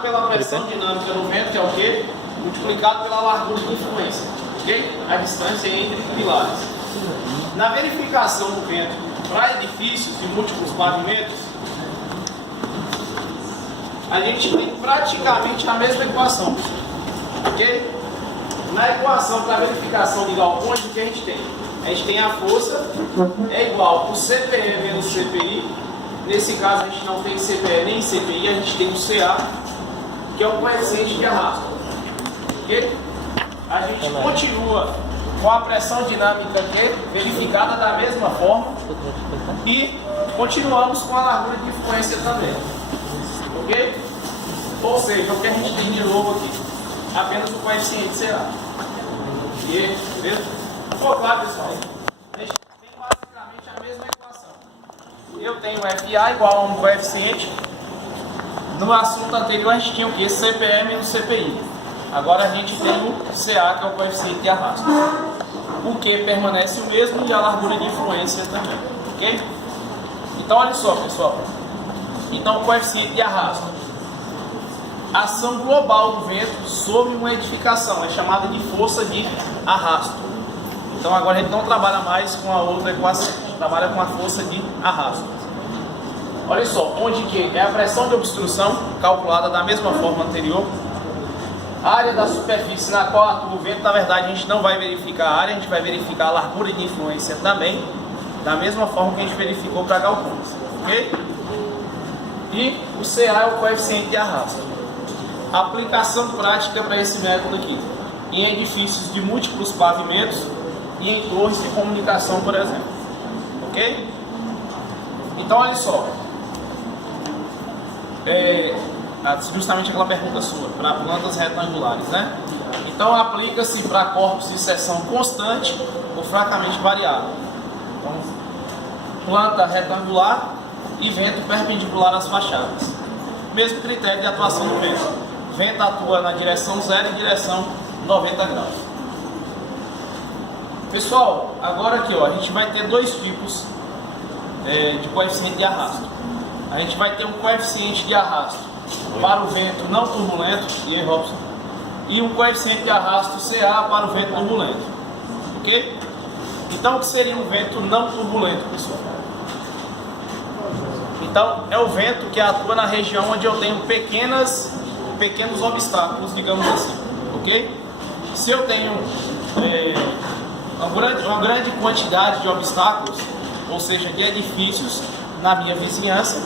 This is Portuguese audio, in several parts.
Pela pressão dinâmica do vento, que é o quê? Multiplicado pela largura de influência, ok? A distância entre pilares. Na verificação do vento para edifícios de múltiplos pavimentos, a gente tem praticamente a mesma equação, ok? Na equação para verificação de galpões, o que a gente tem? A gente tem a força é igual ao CPE menos CPI. Nesse caso a gente não tem CPE nem CPI, a gente tem o CA, que é o coeficiente de arrasto. Okay? A gente continua com a pressão dinâmica aqui, verificada da mesma forma, e continuamos com a largura de influência também. Ok? Ou seja, o que a gente tem de novo aqui? Apenas o coeficiente CA. Ok? Beleza? Ficou claro, pessoal? A gente tem basicamente a mesma equação. Eu tenho FA igual a um coeficiente. No assunto anterior a gente tinha o que? CPE menos CPI. Agora a gente tem o CA, que é o coeficiente de arrasto. O Q permanece o mesmo e a largura de influência também. Ok? Então olha só, pessoal. Então o coeficiente de arrasto. Ação global do vento sobre uma edificação é chamada de força de arrasto. Então agora a gente não trabalha mais com a outra equação, a gente trabalha com a força de arrasto. Olha só, onde que é a pressão de obstrução, calculada da mesma forma anterior. A área da superfície na qual atua o vento, na verdade a gente não vai verificar a área, a gente vai verificar a largura de influência também, da mesma forma que a gente verificou para galpões. Ok? E o CA é o coeficiente de arrasto. Aplicação prática para esse método aqui, em edifícios de múltiplos pavimentos e em torres de comunicação, por exemplo. Ok? Então, olha só. Justamente aquela pergunta sua, para plantas retangulares, né? Então, aplica-se para corpos de seção constante ou fracamente variável. Então, planta retangular e vento perpendicular às fachadas. Mesmo critério de atuação do vento. Vento atua na direção 0 e direção 90 graus. Pessoal, agora aqui ó, a gente vai ter dois tipos de coeficiente de arrasto. A gente vai ter um coeficiente de arrasto para o vento não turbulento, e um coeficiente de arrasto CA para o vento turbulento. Ok? Então o que seria um vento não turbulento, pessoal? Então é o vento que atua na região onde eu tenho pequenos obstáculos, digamos assim, ok? Se eu tenho uma grande quantidade de obstáculos, ou seja, de edifícios na minha vizinhança,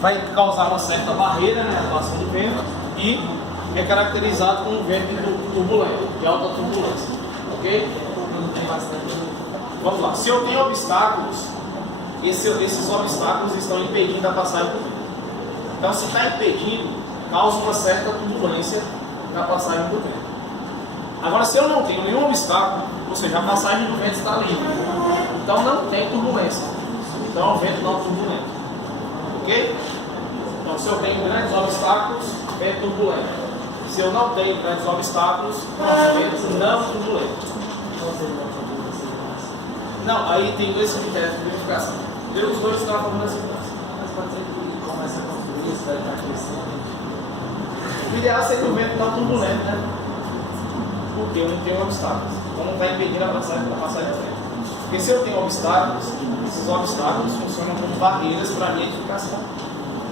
vai causar uma certa barreira na atuação do vento e é caracterizado como um vento turbulento, de alta turbulência, ok? Vamos lá, se eu tenho obstáculos, esses obstáculos estão impedindo a passagem do vento. Então, se está impedindo, causa uma certa turbulência na passagem do vento. Agora, se eu não tenho nenhum obstáculo, ou seja, a passagem do vento está livre, então não tem turbulência. Então é um vento não turbulento. Ok? Então, se eu tenho grandes obstáculos, vento turbulento. Se eu não tenho grandes obstáculos, vento não turbulento. Não, aí tem dois critérios de verificação. Os dois estão falando da segurança. Mas pode ser que começa a construir, isso vai estar crescendo. O ideal seria o vento não turbulento, né? Porque eu não tenho obstáculos. Então não está impedindo a passagem do vento. Porque se eu tenho obstáculos, esses obstáculos funcionam como barreiras para a minha edificação.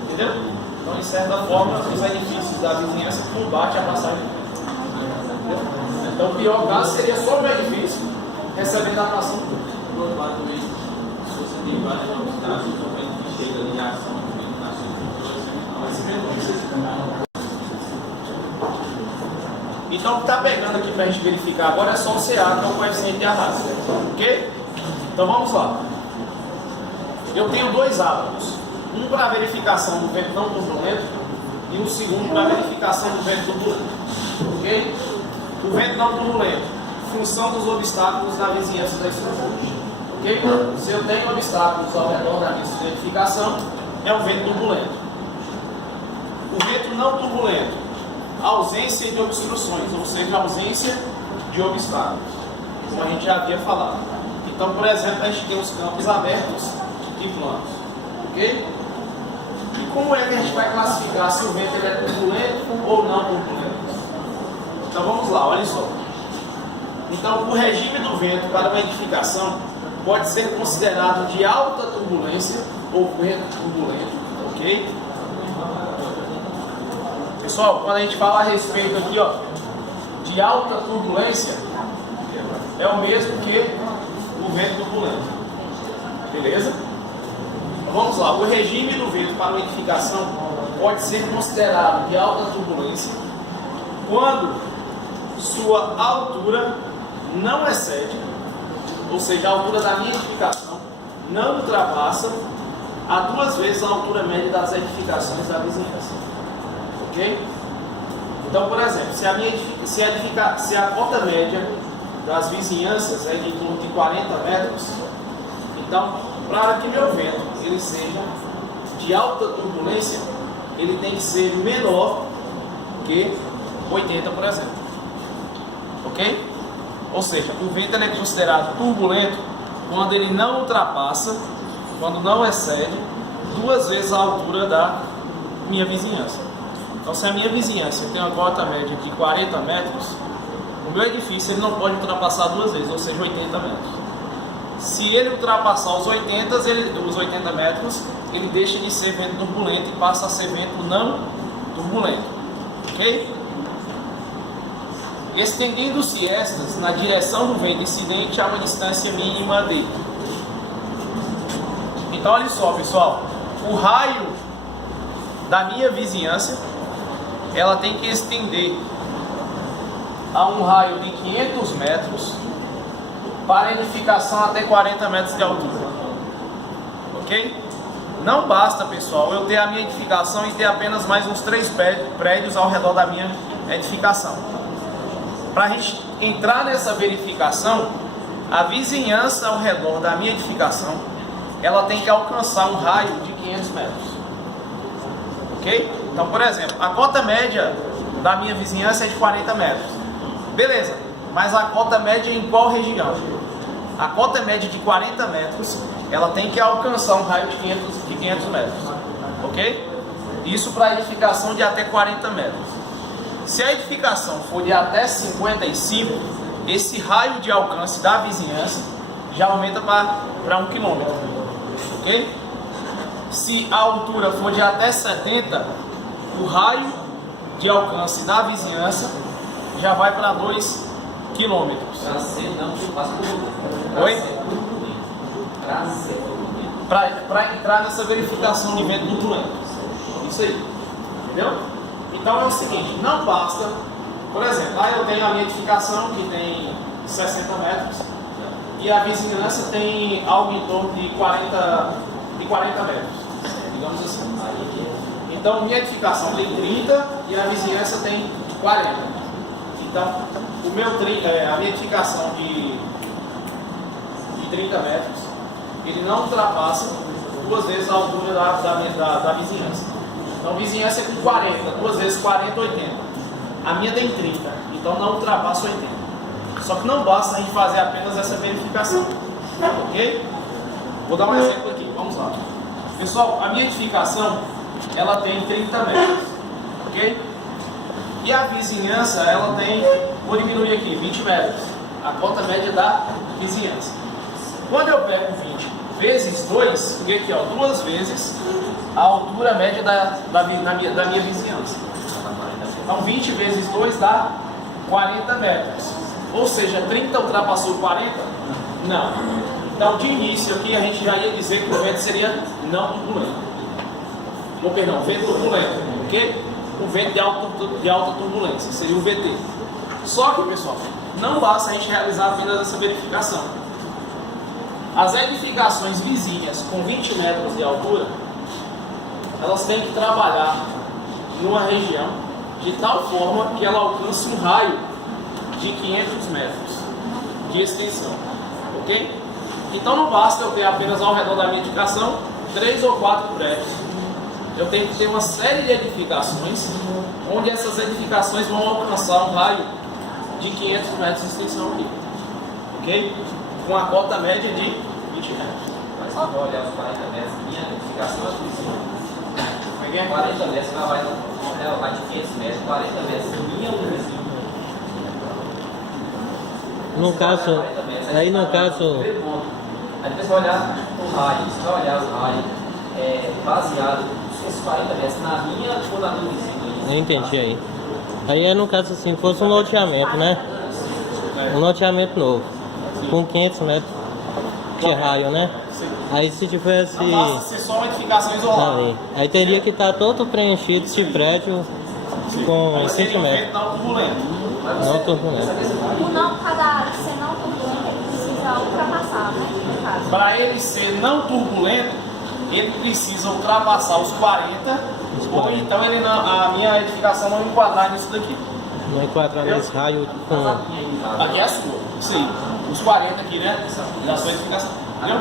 Entendeu? Então, de certa forma, os edifícios da vizinhança combatem a passagem do vento. Entendeu? Então, o pior caso seria só o edifício recebendo a atuação do vento. Do outro lado também, se você tem vários obstáculos, o vento que chega em ação, o vento na circulação. Então, o que está pegando aqui para a gente verificar agora é só o CA, que é o coeficiente de arrasto. Ok? Então, vamos lá. Eu tenho dois átomos. Um para a verificação do vento não turbulento e um segundo para a verificação do vento turbulento. Ok? O vento não turbulento, função dos obstáculos da vizinhança da estrutura. Ok? Se eu tenho obstáculos ao redor da minha edificação, é um vento turbulento. O vento não turbulento, ausência de obstruções, ou seja, ausência de obstáculos, como a gente já havia falado. Então, por exemplo, a gente tem os campos abertos e planos, ok? E como é que a gente vai classificar se o vento ele é turbulento ou não turbulento? Então vamos lá, olha só. Então o regime do vento para uma edificação pode ser considerado de alta turbulência ou vento turbulento, ok? Pessoal, quando a gente fala a respeito aqui, ó, de alta turbulência, é o mesmo que o vento turbulento, beleza? Então vamos lá, o regime do vento para uma edificação pode ser considerado de alta turbulência quando sua altura não excede, ou seja, a altura da minha edificação não ultrapassa a 2 vezes a altura média das edificações da vizinhança, ok? Então, por exemplo, se a cota média das vizinhanças é de em torno de 40 metros, então, para que meu vento ele seja de alta turbulência, ele tem que ser menor que 80, por exemplo, ok? Ou seja, o vento ele é considerado turbulento quando ele não ultrapassa, quando não excede 2 vezes a altura da minha vizinhança. Então, se a minha vizinhança tem uma cota média de 40 metros, o meu edifício ele não pode ultrapassar 2 vezes, ou seja, 80 metros. Se ele ultrapassar os 80 metros, ele deixa de ser vento turbulento e passa a ser vento não turbulento, ok? Estendendo-se estas na direção do vento incidente a uma distância mínima de. Então, olha só, pessoal, o raio da minha vizinhança, ela tem que estender a um raio de 500 metros para edificação até 40 metros de altura, ok? Não basta, pessoal, eu ter a minha edificação e ter apenas mais uns 3 prédios ao redor da minha edificação. Para a gente entrar nessa verificação, a vizinhança ao redor da minha edificação, ela tem que alcançar um raio de 500 metros, ok? Então, por exemplo, a cota média da minha vizinhança é de 40 metros, beleza, mas a cota média é em qual região? A cota média de 40 metros, ela tem que alcançar um raio de 500 metros, ok? Isso para a edificação de até 40 metros. Se a edificação for de até 55, esse raio de alcance da vizinhança já aumenta para 1 km, ok? Se a altura for de até 70, o raio de alcance da vizinhança já vai para 2 km. Oi? Para entrar nessa verificação de vento turbulento. Isso aí, entendeu? Então é o seguinte, não basta, por exemplo, lá eu tenho a minha edificação que tem 60 metros e a vizinhança tem algo em torno de 40 metros, digamos assim. Então minha edificação tem 30 e a vizinhança tem 40. Então a minha edificação de 30 metros, ele não ultrapassa 2 vezes a altura da vizinhança. Então, vizinhança é com 40, 2 vezes 40, 80. A minha tem 30, então não ultrapassa 80. Só que não basta a gente fazer apenas essa verificação, ok? Vou dar um exemplo aqui, vamos lá. Pessoal, a minha edificação, ela tem 30 metros, ok? E a vizinhança, ela tem, vou diminuir aqui, 20 metros. A cota média da vizinhança. Quando eu pego 20 vezes 2, peguei aqui, ó, 2 vezes a altura média da minha vizinhança. Então 20 vezes 2 dá 40 metros. Ou seja, 30 ultrapassou 40? Não. Então de início aqui a gente já ia dizer que o vento seria não turbulento. Ou perdão, vento turbulento, ok? O vento de alta turbulência, seria o VT. Só que, pessoal, não basta a gente realizar apenas essa verificação. As edificações vizinhas com 20 metros de altura, elas têm que trabalhar numa região de tal forma que ela alcance um raio de 500 metros de extensão, ok? Então não basta eu ter apenas ao redor da minha edificação 3 ou 4 prédios. Eu tenho que ter uma série de edificações, onde essas edificações vão alcançar um raio de 500 metros de extensão aqui, ok? Com a cota média de 20 metros. Mas quando eu olhar os 40 metros, minha edificação é que é? 40 metros, ela vai de 500 metros, 40 metros, linha do vizinho. No caso, aí no caso, Aí depois você vai olhar o raio, você vai olhar o raio baseado esses 40 metros na linha ou na do vizinho. eu entendi aí. Aí é no caso assim, fosse um loteamento, né? Um loteamento novo, com 500 metros de raio, né? Sim. Aí se tivesse... Não basta ser só uma edificação isolada. Aí teria que estar todo preenchido de prédio com Aí 5 seria um metros. vento não turbulento. Não turbulento. O não, cada área ser não turbulenta, ele precisa ultrapassar, né? No caso. Para ele ser não turbulento, ele precisa ultrapassar os 40, ou então ele não, a minha edificação não enquadrar nisso daqui. Não enquadrar nesse raio com... Aqui é a sua, isso aí. Os 40 aqui, né? Da sua edificação. Entendeu?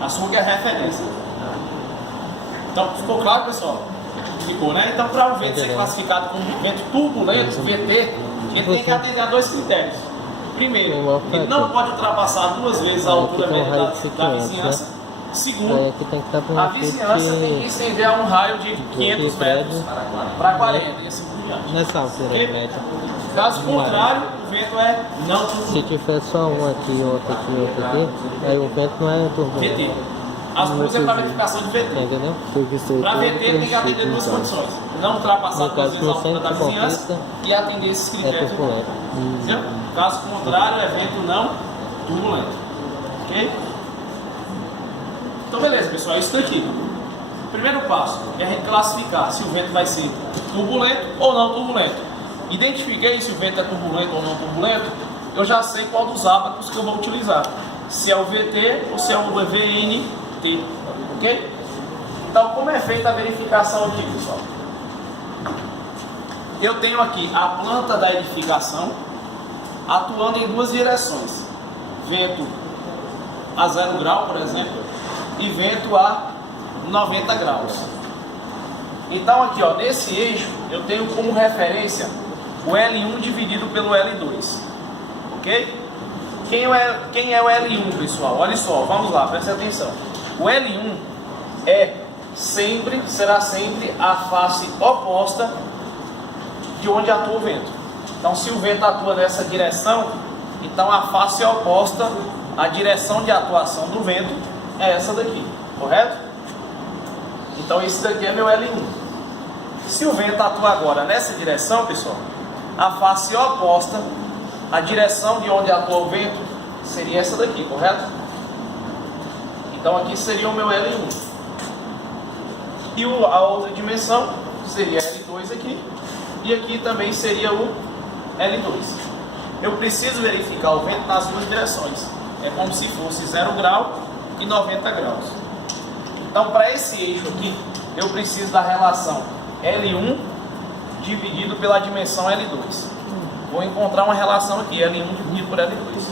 A sua que é a referência. Então, ficou claro, pessoal? Ficou, né? Então, para o vento ser classificado como vento turbulento, VT, ele tem que atender a dois critérios. Primeiro, ele não pode ultrapassar 2 vezes a altura média da vizinhança. Aí Segundo, aqui tem que estar a vizinhança tem que estender a um raio de 500 metros para 40 e assim por diante. nessa altura média. Caso contrário, o vento é não Se turbulento. tiver só um aqui, outro aqui, outro aqui, aí o vento não é turbulento. VT. As duas é para verificação de VT. Entendeu? Para VT tem que atender duas condições. Não ultrapassar No 2 caso, vezes a no altura da centro de vizinhança conquista, e atender esses é critérios. turbulento. Entendeu? Caso contrário, é vento não turbulento. Ok? Então, beleza, pessoal, é isso daqui. Primeiro passo é a gente classificar se o vento vai ser turbulento ou não turbulento. Identifiquei se o vento é turbulento ou não turbulento, eu já sei qual dos ábacos que eu vou utilizar. Se é o VT ou se é o VNT. Ok? Então, como é feita a verificação aqui, pessoal? Eu tenho aqui a planta da edificação atuando em duas direções. Vento a 0 grau, por exemplo, e vento a 90 graus. Então aqui, ó, nesse eixo, eu tenho como referência o L1 dividido pelo L2. Ok? Quem é o L1, pessoal? Olha só, vamos lá, preste atenção. O L1 será sempre a face oposta de onde atua o vento. Então, se o vento atua nessa direção, então a face oposta à direção de atuação do vento é essa daqui, correto? Então, esse daqui é meu L1. Se o vento atua agora nessa direção, pessoal, a face oposta à direção de onde atua o vento seria essa daqui, correto? Então, aqui seria o meu L1. E a outra dimensão seria L2 aqui. E aqui também seria o L2. Eu preciso verificar o vento nas duas direções. É como se fosse 0 grau e 90 graus. Então, para esse eixo aqui, eu preciso da relação L1 dividido pela dimensão L2. Vou encontrar uma relação aqui, L1 dividido por L2.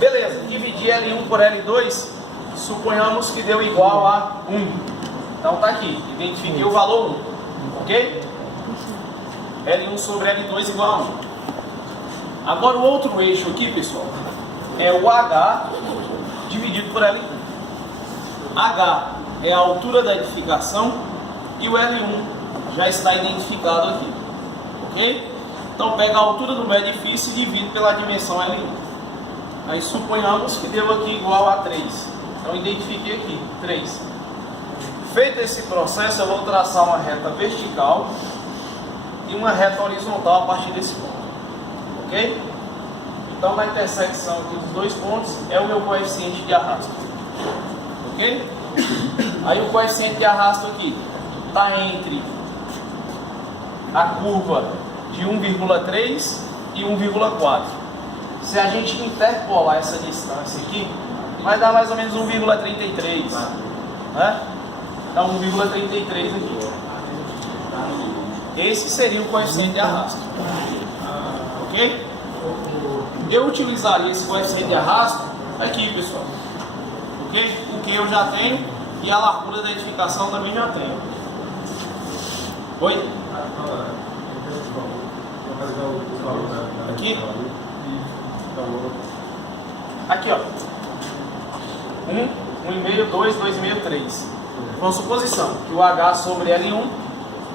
Beleza, dividir L1 por L2, suponhamos que deu igual a 1. Então tá aqui, identifiquei o valor 1, ok? L1 sobre L2 igual a 1. Agora o outro eixo aqui, pessoal, é o H dividido por L1. H é a altura da edificação e o L1 já está identificado aqui, ok? Então pega a altura do meu edifício e divide pela dimensão L1. Aí suponhamos que deu aqui igual a 3. Então identifiquei aqui, 3. Feito esse processo, eu vou traçar uma reta vertical e uma reta horizontal a partir desse ponto, ok? Então, na intersecção aqui dos dois pontos é o meu coeficiente de arrasto, ok? Aí o coeficiente de arrasto aqui está entre a curva de 1,3 e 1,4. Se a gente interpolar essa distância aqui, vai dar mais ou menos 1,33, né? Dá 1,33 aqui. Esse seria o coeficiente de arrasto. Ok? Eu utilizaria esse coeficiente de arrasto aqui, pessoal. Ok? Porque eu já tenho e a largura da edificação também já tenho. Oi? Aqui? Aqui, ó. 1, 1,5, 2, 2,5, 3. Uma suposição, que o H sobre L1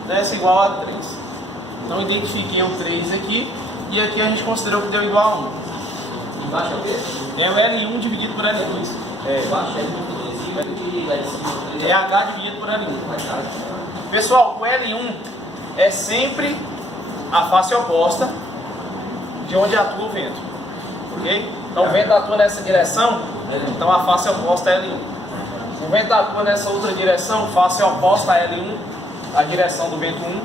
desce igual a 3. Então identifiquei o 3 aqui, e aqui a gente considerou que deu igual a 1. Embaixo é o quê? É o L1 dividido por L2. Embaixo é L1 e lá de cima o 3 É H dividido por L1. Pessoal, o L1 é sempre a face oposta de onde atua o vento. Ok? Então o vento atua nessa direção, então a face oposta é L1. Se o vento atua nessa outra direção, face oposta a L1, a direção do vento 1.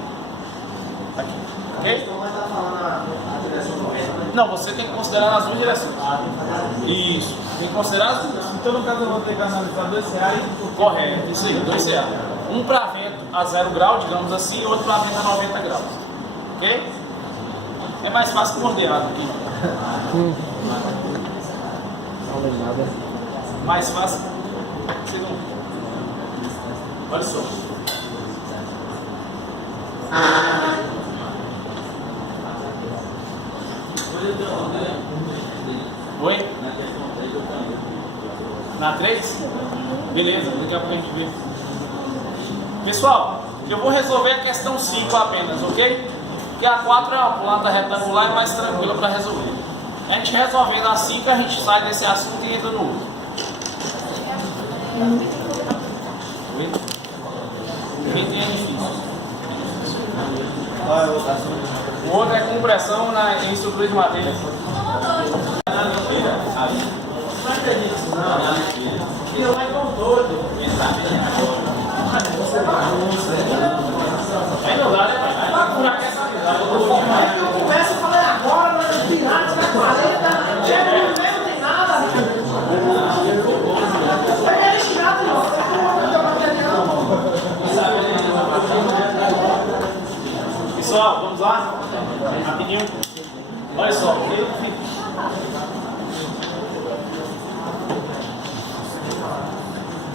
Aqui. Ok? Então vai estar falando a direção do vento, né? Não, você tem que considerar as duas direções. Isso. Tem que considerar as duas. Então, no caso, eu vou ter que analisar 2 reais. Correto, isso aí, 2 CA. Um para vento a 0 grau, digamos assim, e outro para vento a 90 graus. Ok? É mais fácil que ordenado aqui. Mais fácil. Segundo. Olha só. Oi? Na 3? Beleza, daqui a pouco a gente vê. Pessoal, eu vou resolver a questão 5 apenas, ok? Porque a 4 é uma planta retangular e mais tranquila para resolver. A gente resolvendo a 5, a gente sai desse assunto e entra no outro. Quem tem é difícil. O outro é compressão em estrutura de madeira. Não é tão doido. Aí não dá, né? Vai curar essa amizade. Aí que eu começo a falar agora, mas os piratas da 40, chega no meio, não tem nada. É estirado, não. Pessoal, vamos lá? Rapidinho. Olha só.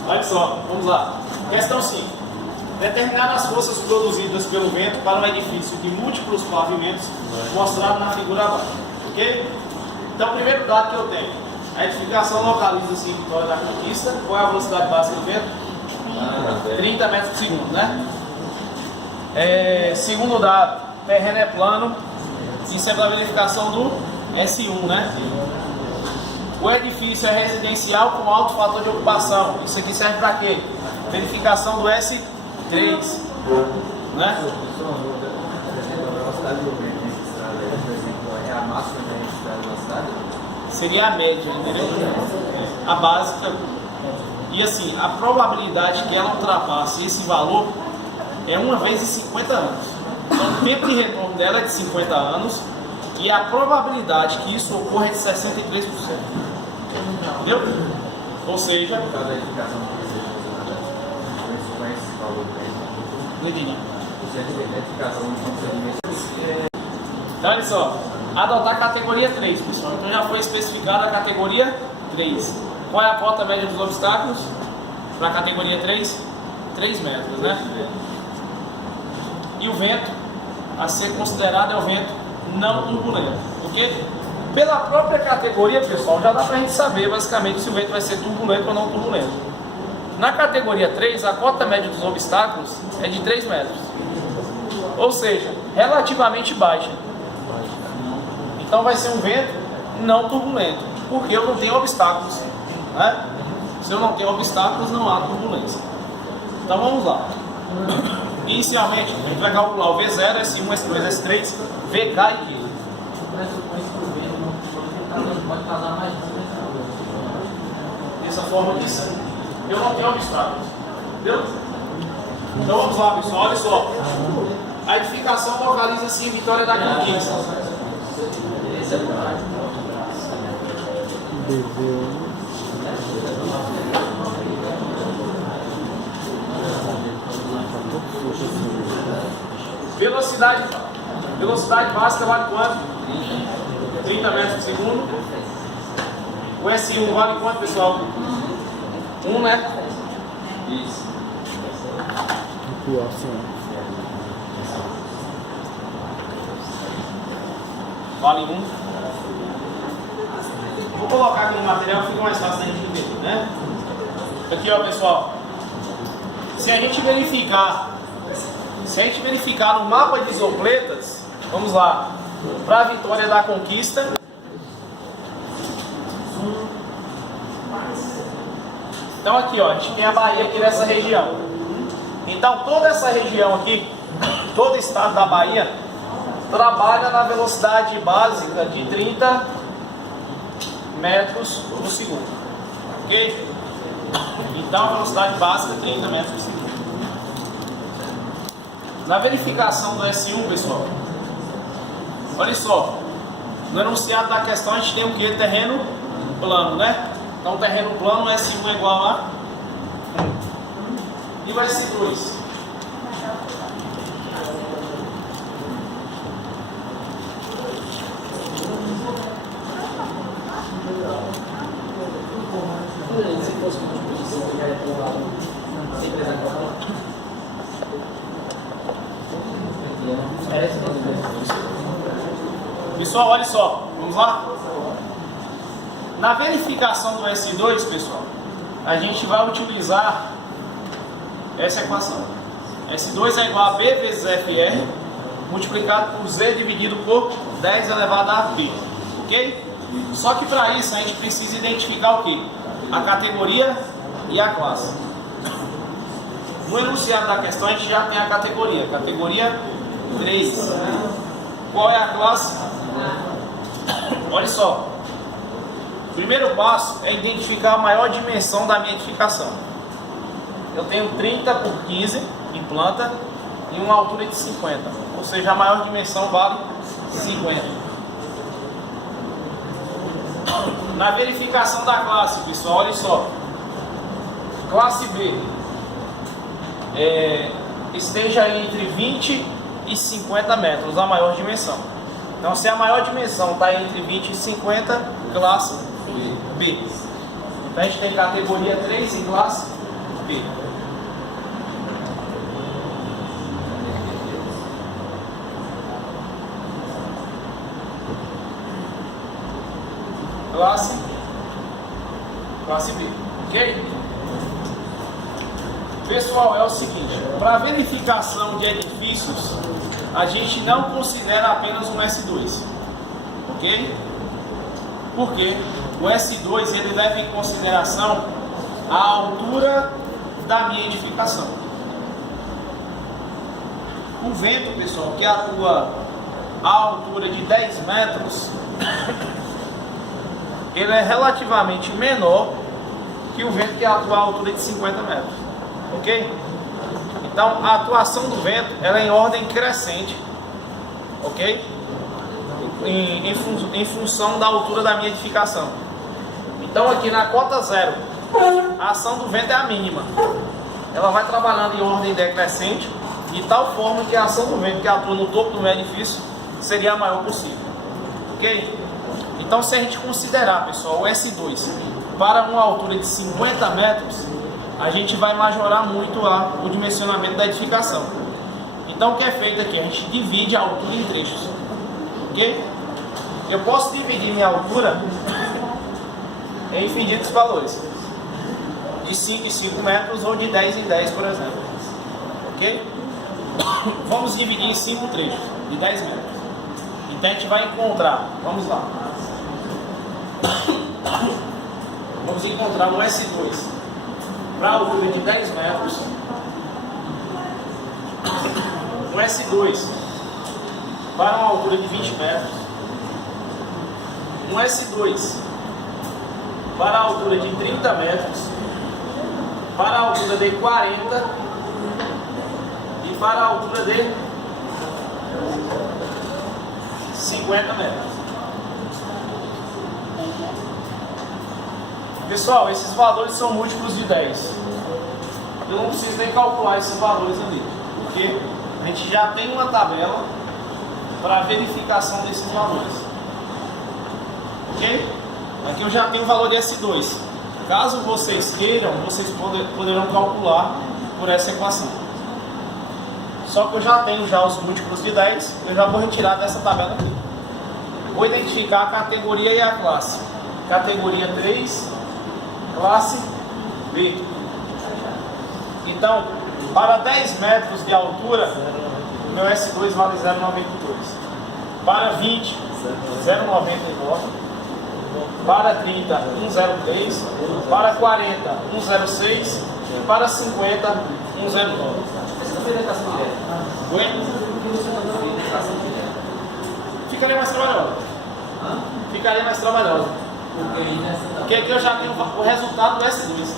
Olha só, vamos lá. Questão 5. Determinar as forças produzidas pelo vento para um edifício de múltiplos pavimentos, mostrado na figura abaixo. Ok? Então, o primeiro dado que eu tenho: a edificação localiza-se em Vitória da Conquista. Qual é a velocidade básica do vento? 30 metros por segundo, né? Segundo dado: terreno é plano. Isso é para verificação do S1, né? O edifício é residencial com alto fator de ocupação. Isso aqui serve para quê? Verificação do S3, né? É a máxima registrada na cidade? Seria a média, entendeu? A básica. E assim, a probabilidade que ela ultrapasse esse valor é uma vez em 50 anos. Então o tempo de retorno dela é de 50 anos e a probabilidade que isso ocorra é de 63%. Entendeu? Ou seja, Por causa da edificação que você conhece esse valor não entendi. Você edificação de Então olha só, adotar a categoria 3, pessoal. Então já foi especificada a categoria 3. Qual é a cota média dos obstáculos para a categoria 3? 3 metros, né? E o vento a ser considerado é o vento não turbulento, ok? Pela própria categoria, pessoal, já dá pra gente saber basicamente se o vento vai ser turbulento ou não turbulento. Na categoria 3, a cota média dos obstáculos é de 3 metros, ou seja, relativamente baixa. Então vai ser um vento não turbulento, porque eu não tenho obstáculos, né? Se eu não tenho obstáculos, não há turbulência. Então vamos lá. Inicialmente, a gente vai calcular o V0, S1, S2, S3, VK e Q. pode casar mais Dessa forma aqui sim. Eu não tenho obstáculos. Entendeu? Então vamos lá, pessoal. Olha só. A edificação localiza-se em Vitória da Conquista. Velocidade básica vale quanto? 30 metros por segundo. O S1 vale quanto, pessoal? 1, né? Isso. Vale 1. Vou colocar aqui no material, fica mais fácil da gente entender, né? Aqui, ó, pessoal. se a gente verificar no mapa de isopletas, vamos lá, para a Vitória da Conquista, então aqui ó, a gente tem a Bahia aqui nessa região. Então toda essa região aqui, todo o estado da Bahia, trabalha na velocidade básica de 30 metros por segundo, ok? Então a velocidade básica é 30 metros por segundo. Na verificação do S1, pessoal, olha só, no enunciado da questão a gente tem o que? Terreno plano, né? Então terreno plano, S1 é igual a 1. E o S2? Se fosse uma posição que já é para o lado, sem precisar de calcular. Pessoal, olha só, vamos lá? Na verificação do S2, pessoal, a gente vai utilizar essa equação. S2 é igual a B vezes FR multiplicado por Z dividido por 10 elevado a B, ok? Só que para isso a gente precisa identificar o que? A categoria e a classe. No enunciado da questão a gente já tem a categoria 3. Qual é a classe? Olha só, o primeiro passo é identificar a maior dimensão da minha edificação. Eu tenho 30 por 15 em planta e uma altura de 50, ou seja, a maior dimensão vale 50. Na verificação da classe, pessoal, olha só, classe B esteja entre 20 e 50 metros, a maior dimensão. Então, se a maior dimensão está entre 20 e 50, classe B. Então, a gente tem categoria 3 e classe B. Classe B, ok? Pessoal, é o seguinte, para verificação de edifícios, a gente não considera apenas um S2, ok? Porque o S2 ele leva em consideração a altura da minha edificação. O vento, pessoal, que atua a altura de 10 metros, ele é relativamente menor que o vento que atua a altura de 50 metros, ok? Então a atuação do vento ela é em ordem crescente, ok? Em função da altura da minha edificação. Então aqui na cota 0, a ação do vento é a mínima. Ela vai trabalhando em ordem decrescente, de tal forma que a ação do vento que atua no topo do meu edifício seria a maior possível, ok? Então, se a gente considerar, pessoal, o S2 para uma altura de 50 metros, a gente vai majorar muito o dimensionamento da edificação. Então, o que é feito aqui? A gente divide a altura em trechos, ok? Eu posso dividir minha altura em infinitos valores, de 5 em 5 metros ou de 10 em 10, por exemplo, ok? Vamos dividir em 5 trechos, de 10 metros. Então, a gente vai encontrar, vamos lá. Vamos encontrar um S2 para a altura de 10 metros, um S2 para uma altura de 20 metros, um S2 para a altura de 30 metros, para a altura de 40 e para a altura de 50 metros. Pessoal, esses valores são múltiplos de 10. Eu não preciso nem calcular esses valores ali, porque a gente já tem uma tabela para verificação desses valores. Ok? Aqui eu já tenho o valor de S2. Caso vocês queiram, vocês poderão calcular por essa equação. Só que eu já tenho os múltiplos de 10, eu já vou retirar dessa tabela aqui. Vou identificar a categoria e a classe. Categoria 3, classe B. Então, Para 10 metros de altura, meu S2 vale 0,92. Para 20, 0,99. Para 30, 1,03. Para 40, 1,06. E para 50, 1,09. Você está fazendo educação direta? Oi? Por que você está fazendo educação direta? Ficaria mais trabalhosa. Ficaria mais trabalhosa. Porque aqui eu já tenho o resultado do S2.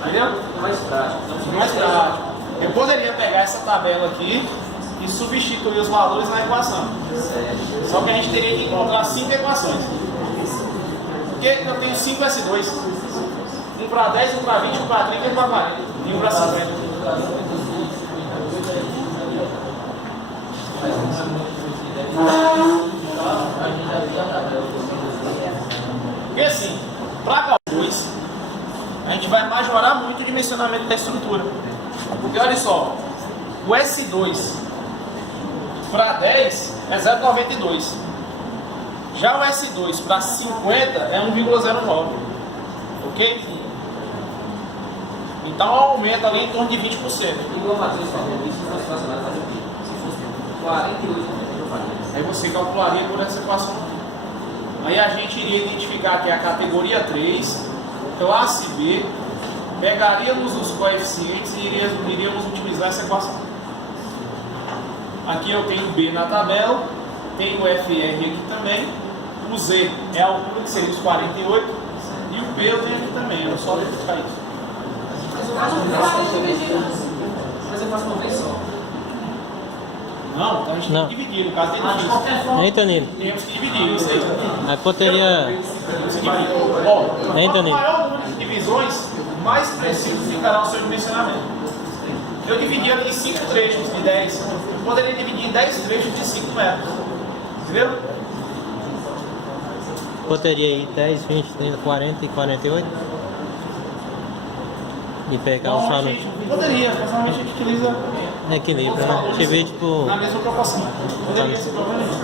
Entendeu? Fica mais prático. Fica mais prático. Eu poderia pegar essa tabela aqui e substituir os valores na equação. Só que a gente teria que encontrar 5 equações. Porque eu tenho 5 S2. Um para 10, um para 20, um para 30 e um para 40. E um para 50. Porque assim, para S2, a gente vai majorar muito o dimensionamento da estrutura. Porque olha só, o S2 para 10 é 0,92. Já o S2 para 50 é 1,09. Ok? Então aumenta ali em torno de 20%. Igual o Matheus falou, isso não é relacionado a fazer o quê? Se fosse 48, eu faria. Aí você calcularia por essa equação. Aí a gente iria identificar que é a categoria 3, classe B, pegaríamos os coeficientes e iríamos utilizar essa equação. Aqui eu tenho B na tabela, tenho o FR aqui também, o Z é a altura que seria os 48 e o P eu tenho aqui também, eu só verificar isso. Mas eu faço uma vez só. Não, então a gente Não. tem que dividir, no caso tem que De dividir. qualquer forma, Hein, Toninho? Temos que dividir isso aí. Aí poderia... Temos que dividir. Ó, Hein, quanto Toninho? maior o número de divisões, mais preciso ficará o seu dimensionamento. Eu dividi ali em 5 trechos de 10. Eu poderia dividir em 10 trechos de 5 metros. Entendeu? Poderia ir 10, 20, 30, 40 e 48? E pegar o saldo. Poderia, mas normalmente a gente utiliza Equilíbrio, né? Divide por... na mesma proporção. Poderia ser problema nenhum.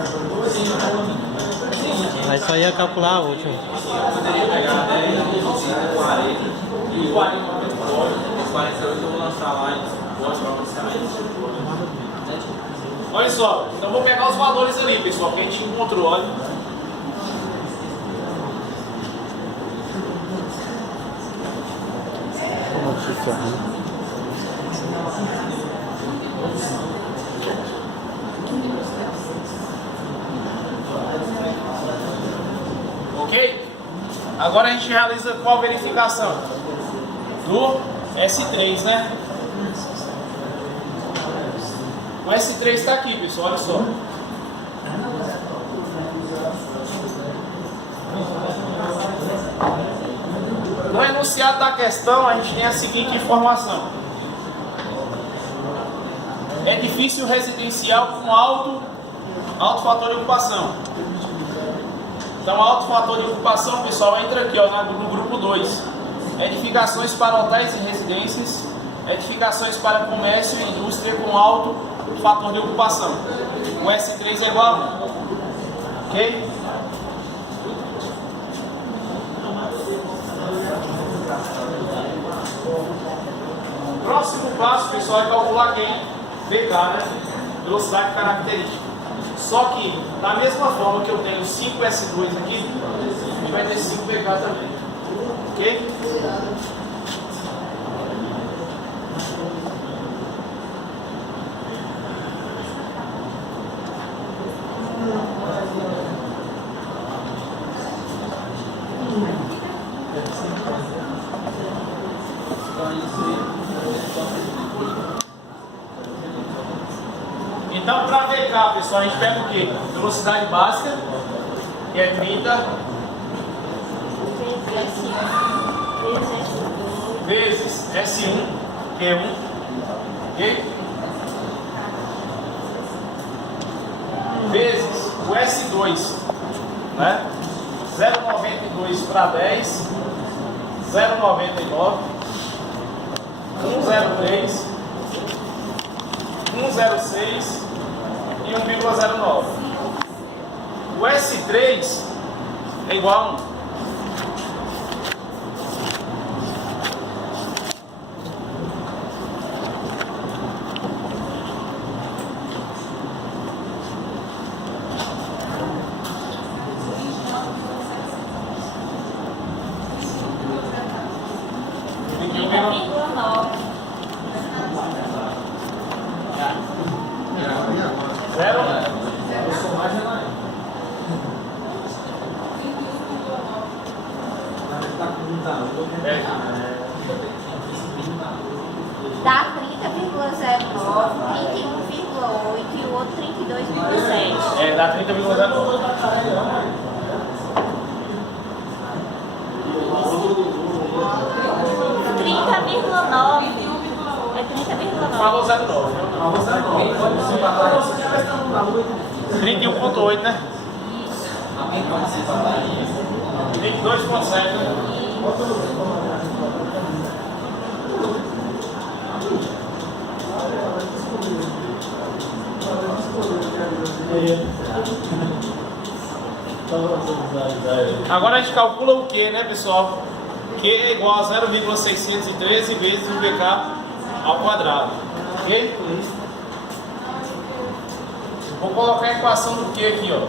Aí só ia calcular o último. Poderia pegar 10, 25, 40 e o 48 eu vou lançar lá e pode para Olha só, então vou pegar os valores ali, pessoal, que a gente encontrou. Olha. Ok? Agora a gente realiza qual verificação? Do S3, né? O S3 está aqui, pessoal, olha só. No enunciado da questão, a gente tem a seguinte informação. É difícil residencial com alto fator de ocupação. Então, alto fator de ocupação, pessoal, entra aqui ó, no grupo 2. Edificações para hotéis e residências, edificações para comércio e indústria com alto fator de ocupação. O S3 é igual a 1. Ok? Próximo passo, pessoal, é calcular quem? VK, né? Velocidade característica. Só que, da mesma forma que eu tenho 5 S2 aqui, a gente vai ter 5 VK também. Ok? Então, para VK, pessoal, a gente pega o quê? Velocidade básica, que é 30, vezes S1, que é 1, ok? Vezes o S2, né? 0,92 para 10, 0,99, 1,03, 1,06 e 1,09. O S3 é igual a 1. Zero? Eu sou mais Janaína. Tá perguntando. Dá 30,09, 31,8 e o outro 32,7. É, dá 30,09. É 30,9. Falou 0,9. Alguém pode participar disso? 31,8, né? Alguém pode participar disso? 22,7, né? Agora a gente calcula o Q, né, pessoal? Q é igual a 0,613 vezes o VK ao quadrado. Ok? Vou colocar a equação do Q aqui, ó.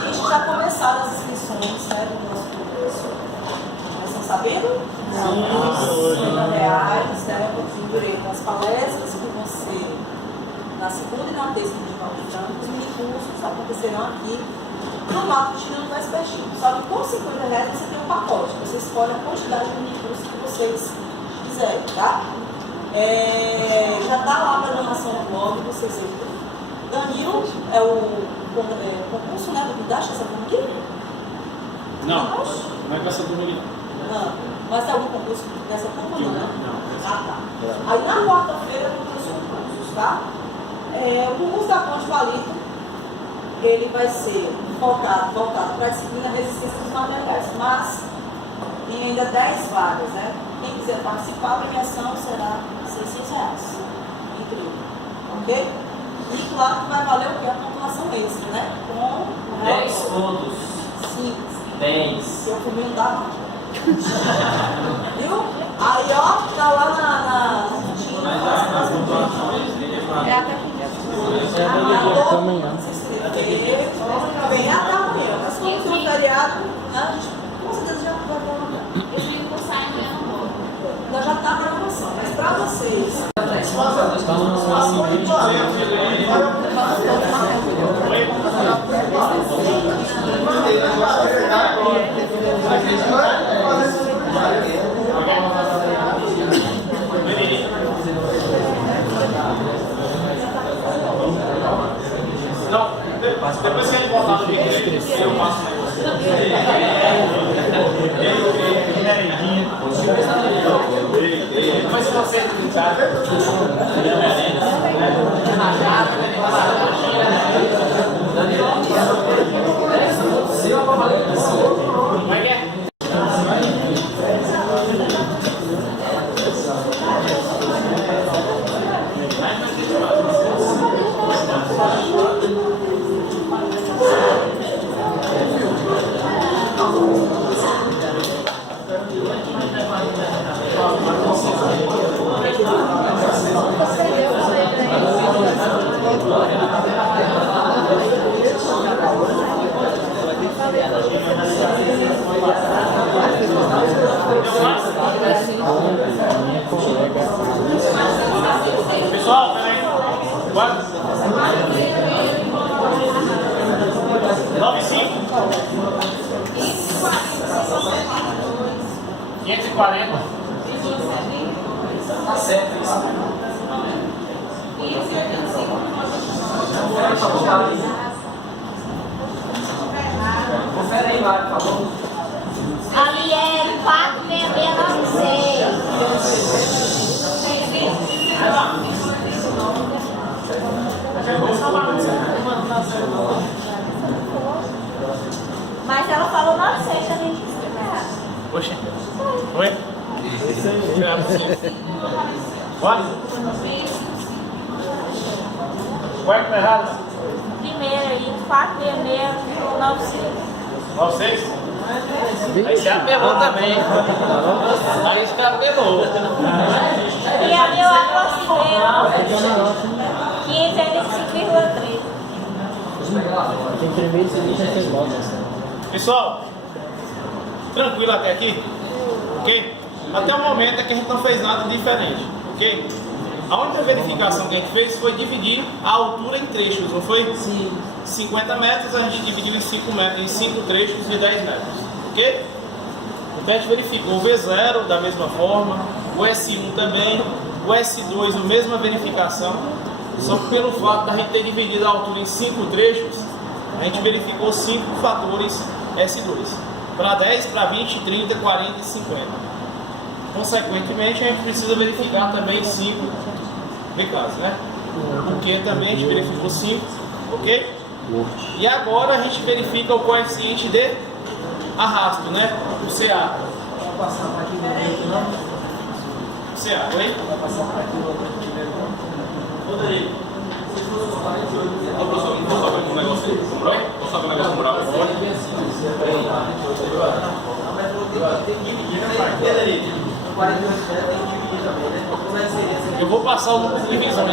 Gente, já começaram as inscrições, né, do nosso curso. Vocês estão sabendo? Não. R$50, né, com direito às palestras que vão ser na segunda e na terça de Franca. Os minicursos acontecerão aqui no marketing no mais pertinho. Só que com R$50 você tem um pacote. Você escolhe a quantidade de minicursos que vocês quiserem, tá? Já está lá a programação no blog, vocês entram. Danilo é o concurso, né, do Guidache, essa turma aqui? Não, não é com essa turma aqui. Não. Mas tem algum concurso dessa turma, não, né? Não. Ah, tá. Aí na quarta-feira eu tenho os concursos, tá? O concurso da Ponte Palito, ele vai ser voltado para a disciplina resistência dos materiais, mas tem ainda 10 vagas, né? Quem quiser participar, a premiação será R$600. Incrível. Ok? E claro que vai valer o quê? A pontuação extra, né? Com 10 pontos. Sim. 10. Eu comi não dava. Viu? Aí, ó, tá lá na As pontuações, É até pedir. se inscrever, vem até amanhã. Mas como tem um feriado, né, a gente com certeza já vai prolongar. Eu vim cursar e eu não vou. Nós já está a programação, mas para vocês. Não, depois que a gente botar no vídeo, eu faço um Mas se você clicar, como é que é? Pessoal, peraí. Quanto? 95. 540. Tá certo isso. Confere aí, Mário, por favor. Aliel 46696. Mas ela falou 900, a gente escreveu. Oxe. Oi? Quanto? Qual é que tá errado? Primeiro aí, 46696. 96? Aí você apelou também. Aí você apelou. E a meu aproximeiro 525,3. Pessoal, tranquilo até aqui? Ok? Até o momento é que a gente não fez nada diferente. Ok? A única verificação que a gente fez foi dividir a altura em trechos, não foi? Sim. 50 metros a gente dividiu em 5 trechos de 10 metros. Ok? Então a gente verificou o V0 da mesma forma, o S1 também, o S2 a mesma verificação. Só que pelo fato da gente ter dividido a altura em 5 trechos, a gente verificou 5 fatores S2. Para 10, para 20, 30, 40 e 50. Consequentemente, a gente precisa verificar também 5 VKs, né? Porque também a gente verificou 5, ok? E agora a gente verifica o coeficiente de arrasto, né? O CA. CA, oi? Rodrigo, posso saber um negócio aí? Posso saber um negócio moral? Eu vou passar o número de divisões.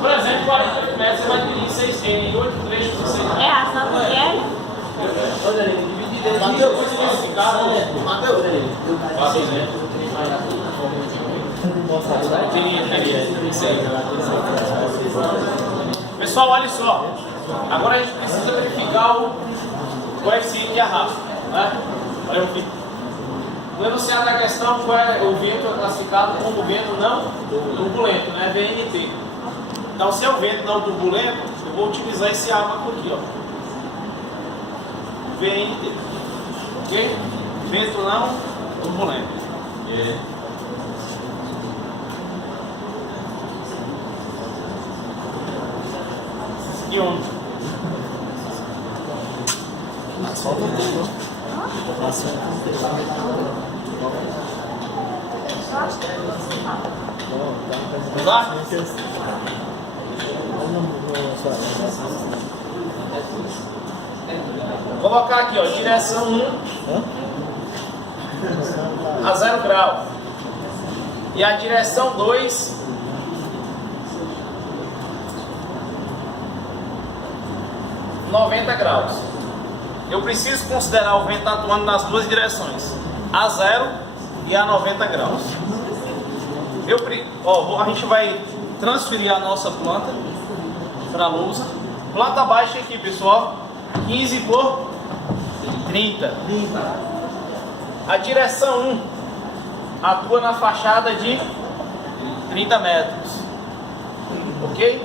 Por exemplo, 48 metros você vai dividir em 6 N, em 8 trechos de 6 É a ação do Guilherme? Pessoal, olha só. Agora a gente precisa verificar o coeficiente de arrasto, né? Olha aqui. No enunciado da questão, o vento é classificado como vento não turbulento, né? VNT. Então, se é o vento não turbulento, eu vou utilizar esse abaco aqui, ó. VNT. Ok? Vento não turbulento. E onde? Vamos lá? Vou colocar aqui, ó, direção 1 a 0 grau. E a direção 2 90 graus. Eu preciso considerar o vento atuando nas duas direções, a 0 e a 90 graus. A gente vai transferir a nossa planta para a lousa. Planta baixa aqui, pessoal, 15 por 30. A direção 1 atua na fachada de 30 metros. Ok?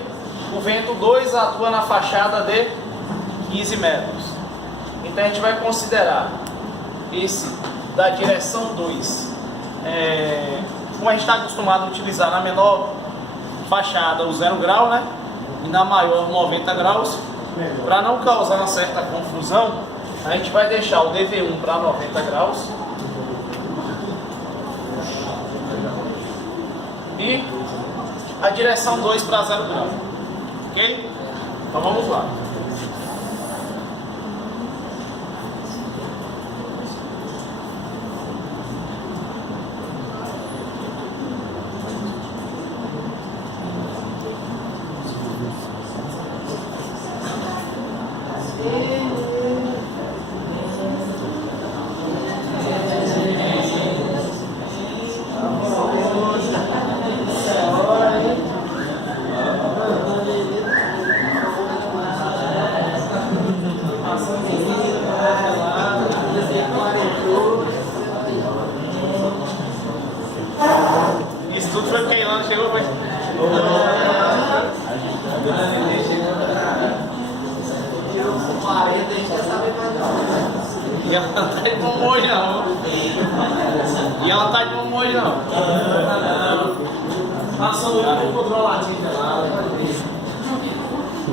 O vento 2 atua na fachada de 15 metros. Então a gente vai considerar esse da direção 2, como a gente está acostumado a utilizar na menor fachada o 0 grau, né? E na maior 90 graus. Para não causar uma certa confusão, a gente vai deixar o DV1 para 90 graus e a direção 2 para 0 grau. Ok? Então vamos lá. Isso tudo foi porque a Ilana chegou, foi? E ela não tá de bom humor hoje não. Passou um controladinho lá.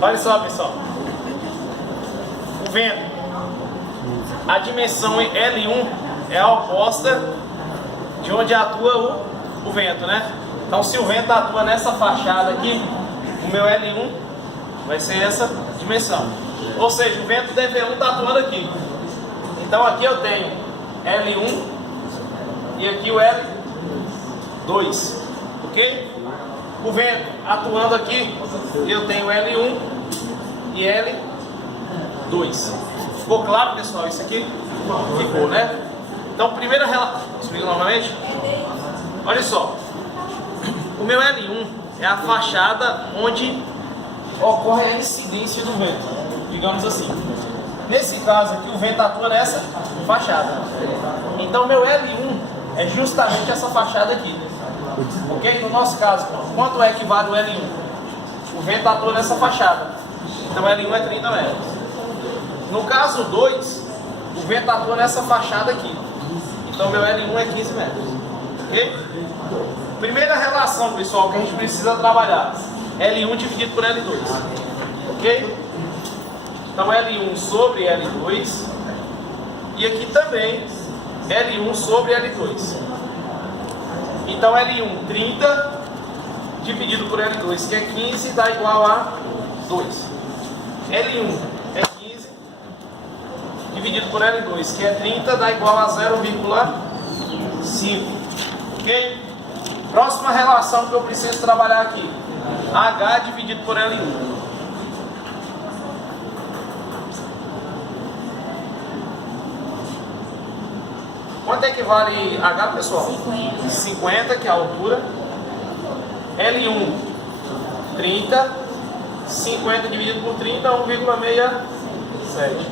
Olha só, pessoal. O vento. A dimensão L1 é a oposta de onde atua o vento, né? Então, se o vento atua nessa fachada aqui, o meu L1 vai ser essa dimensão. Ou seja, o vento DV1 está atuando aqui. Então aqui eu tenho L1 e aqui o L2. Ok? O vento atuando aqui, eu tenho L1 e L2. Ficou claro, pessoal, isso aqui? Ficou, né? Então, primeira relação. Explica novamente. Olha só. O meu L1 é a fachada onde ocorre a incidência do vento, digamos assim. Nesse caso aqui, o vento atua nessa fachada. Então, meu L1 é justamente essa fachada aqui. Ok? No nosso caso, quanto é que vale o L1? O vento atua nessa fachada. Então, L1 é 30 metros. No caso 2, o vento atua nessa fachada aqui. Então, meu L1 é 15 metros. Ok? Primeira relação, pessoal, que a gente precisa trabalhar. L1 dividido por L2. Ok? Então, L1 sobre L2. E aqui também, L1 sobre L2. Então, L1, 30, dividido por L2, que é 15, dá igual a 2. L1 é 15, dividido por L2, que é 30, dá igual a 0,5. Ok? Próxima relação que eu preciso trabalhar aqui. H dividido por L1. Quanto é que vale H, pessoal? 50. 50, que é a altura. L1, 30. 50 dividido por 30, 1,67.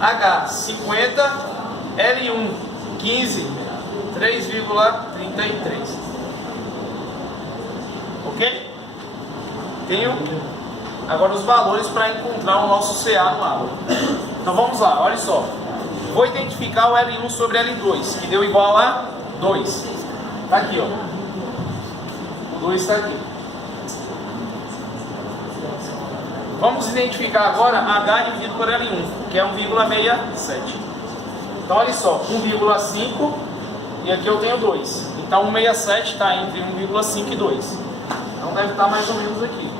H, 50. L1, 15. 3,33. Ok? Tenho agora os valores para encontrar o nosso CA no água. Então vamos lá, olha só. Vou identificar o L1 sobre L2, que deu igual a 2. Está aqui, ó. O 2 está aqui. Vamos identificar agora H dividido por L1, que é 1,67. Então, olha só, 1,5 e aqui eu tenho 2. Então, 1,67 está entre 1,5 e 2. Então, deve estar mais ou menos aqui.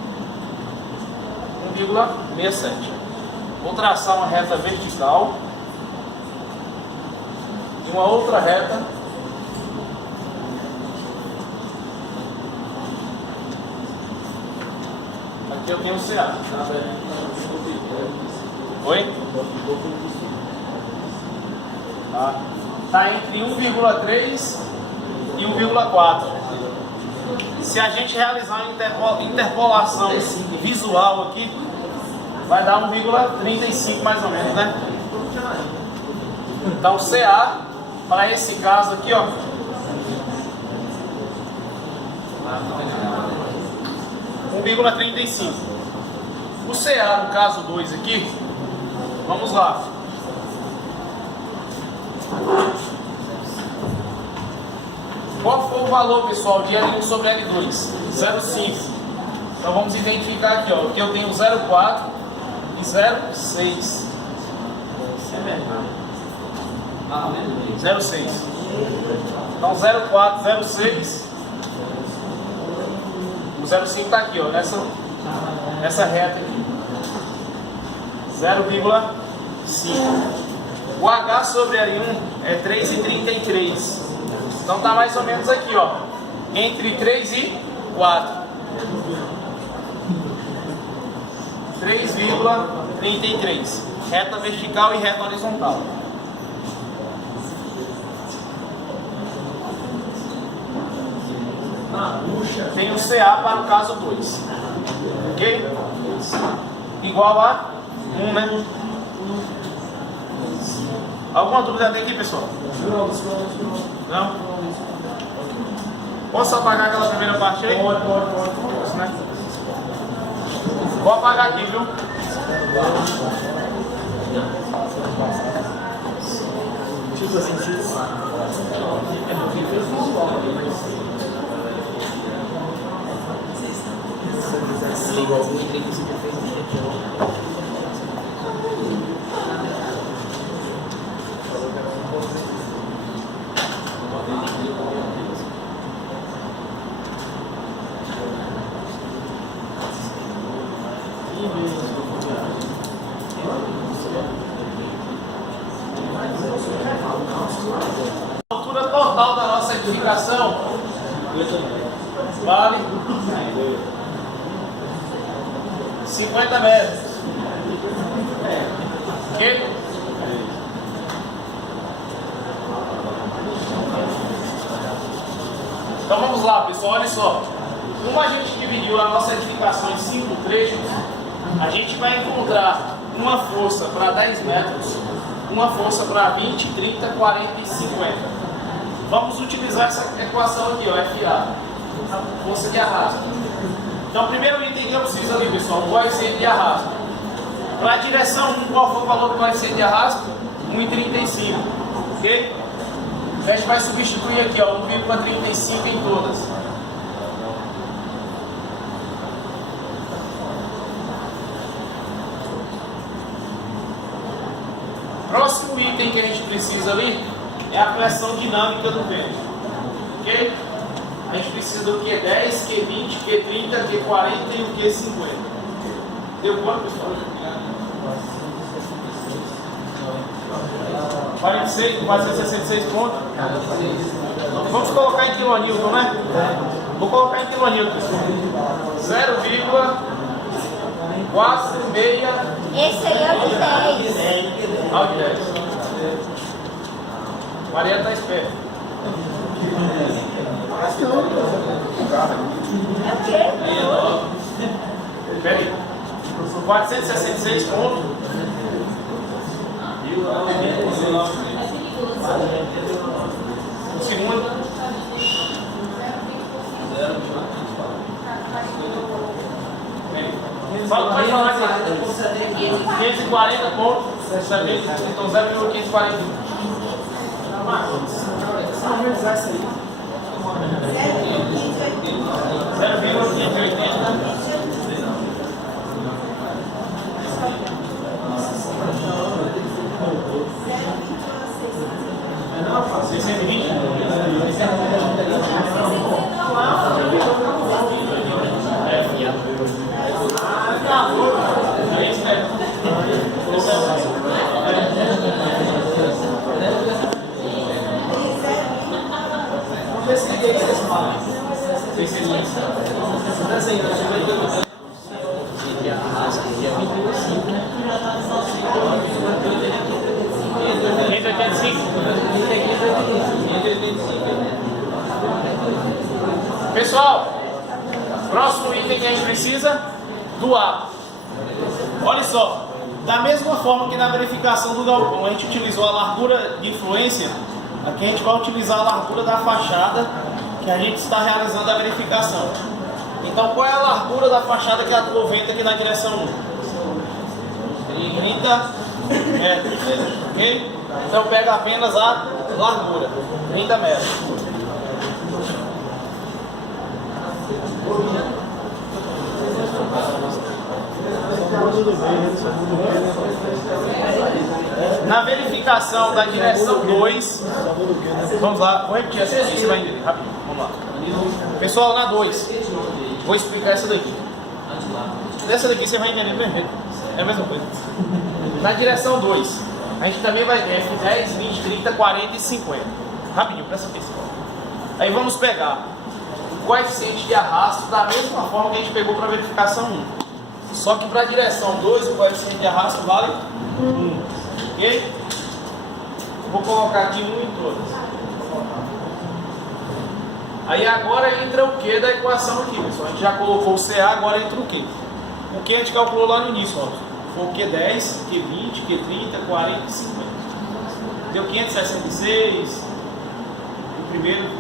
1,67. Vou traçar uma reta vertical. E uma outra reta. Aqui eu tenho o CA. Oi? Está entre 1,3 e 1,4. Se a gente realizar uma interpolação visual aqui, vai dar 1,35 mais ou menos, né? Então, CA, para esse caso aqui, ó, (1,35). O CA, no caso 2 aqui, vamos lá. Qual foi o valor, pessoal, de L1 sobre L2? 0,5. Então vamos identificar aqui, ó. Aqui eu tenho 0,4 e 0,6. 0,6. Então 0,4, 0,6. O 0,5 está aqui, ó, nessa reta aqui. 0,5. O H sobre L1 é 3,33. Então está mais ou menos aqui, ó, entre 3 e 4. 3,33. Reta vertical e reta horizontal. Tem o CA para o caso 2. Ok? Igual a 1, né? Alguma dúvida até aqui, pessoal? Não? Posso apagar aquela primeira parte aí? Pode. Posso, né? Vou apagar aqui, viu? A altura total da nossa edificação vale 50 metros. Ok? Então vamos lá, pessoal, olha só. Como a gente dividiu a nossa edificação em 5 trechos, a gente vai encontrar uma força para 10 metros, uma força para 20, 30, 40 e 50. Vamos utilizar essa equação aqui, ó, FA, força de arrasto. Então, o primeiro item que eu preciso ali, pessoal, o coeficiente de arrasto. Para a direção 1, qual foi o valor do coeficiente de arrasto? 1,35, ok? A gente vai substituir aqui, ó, 1,35 em todas. Próximo item que a gente precisa ali é a pressão dinâmica do vento, ok? A gente precisa do Q10, Q20, Q30, Q40 e o Q50. Deu quanto, pessoal? 46, 466 pontos. Vamos colocar em quilonewton, né? Vou colocar em quilonewton, pessoal. 0,46. Esse aí é o de 10. Ao de 10. Maria está esperta. É o quê? Espera aí. 466 pontos. Um segundo. Pode falar aqui. 540 pontos. Então 0,541. Vamos revisar isso aí. 0,580. Não, 620. Pessoal, próximo item que a gente precisa do ar. Olha só, da mesma forma que na verificação do galpão a gente utilizou a largura de influência, aqui a gente vai utilizar a largura da fachada que a gente está realizando a verificação. Então, qual é a largura da fachada que atua o vento aqui na direção 1? 30 metros, ok? Então, pega apenas a largura, 30 metros. Na verificação da direção 2, vamos lá, vou repetir essa aqui, você vai entender rapidinho. Vamos lá. Pessoal, na 2, vou explicar essa daqui. Nessa daqui você vai entender do mesmo jeito. É a mesma coisa. Na direção 2, a gente também vai ter F10, 20, 30, 40 e 50. Rapidinho, presta atenção. Aí vamos pegar o coeficiente de arrasto da mesma forma que a gente pegou para a verificação 1. Só que para a direção 2, o coeficiente de arrasto vale 1. Ok? Vou colocar aqui 1 em todas. Aí agora entra o Q da equação aqui, pessoal. A gente já colocou o CA, agora entra o Q. O Q a gente calculou lá no início, ó. Foi o Q10, Q20, Q30, 40 e 50. Deu 566. O primeiro,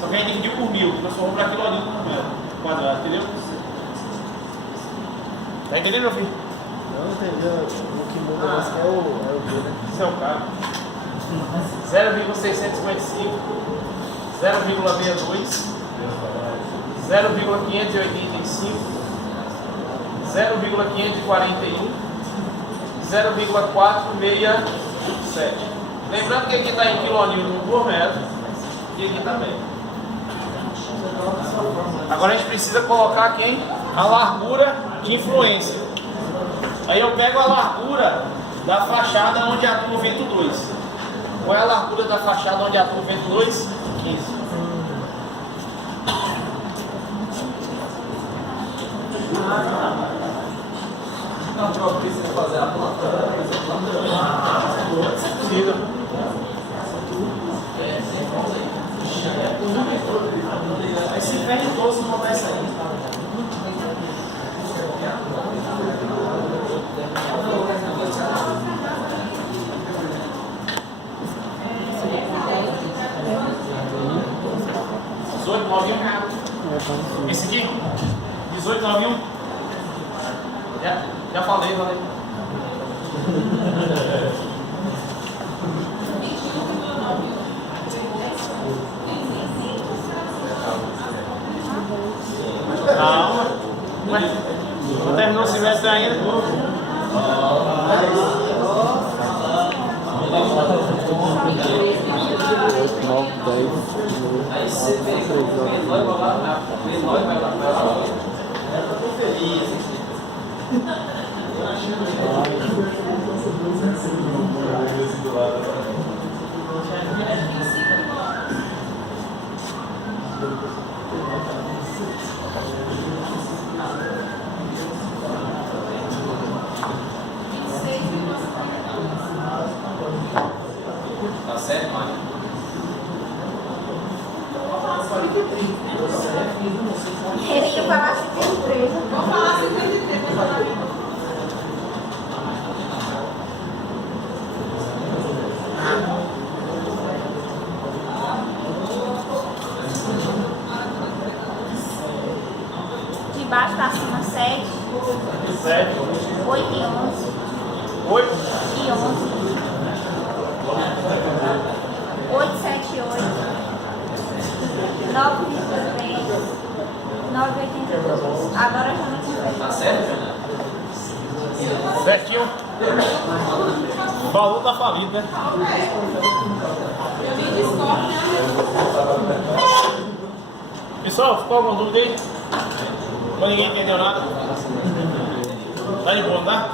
só que a gente dividiu por 1000, transformou para quilonewton por metro quadrado, entendeu? Tá entendendo, meu filho? Não entendeu. O que muda mais é o Q, né? Esse é o carro. 0,655, 0,62, 0,585, 0,541, 0,467. Lembrando que aqui está em quilonewton por metro e aqui também. Agora a gente precisa colocar quem? A largura de influência. Aí eu pego a largura da fachada onde atua o vento 2. Qual é a largura da fachada onde atua o vento 2? 15. Não, eu preciso fazer a planta. Precisa. Vai ser ferrentoso montar isso aí. Esse aqui? 18,91? Já falei. Calma. Ué, não terminou o semestre ainda? Aí você vê que o menor vai lá, o menor vai lá. Eu tô feliz. Tá certo, Mário? Ele que falar 53. Vou falar 53, vou falar. De baixo pra cima, 7, 7, 8 e 11. 8, E 11. 8, 7 e 8. 9,3. 9,82. Agora já não sei. Tá certo, Fernando? certinho. O valor tá falido, né? Eu me discordo, né? Pessoal, ficou alguma dúvida aí? Ou ninguém entendeu nada? Tá de boa, tá?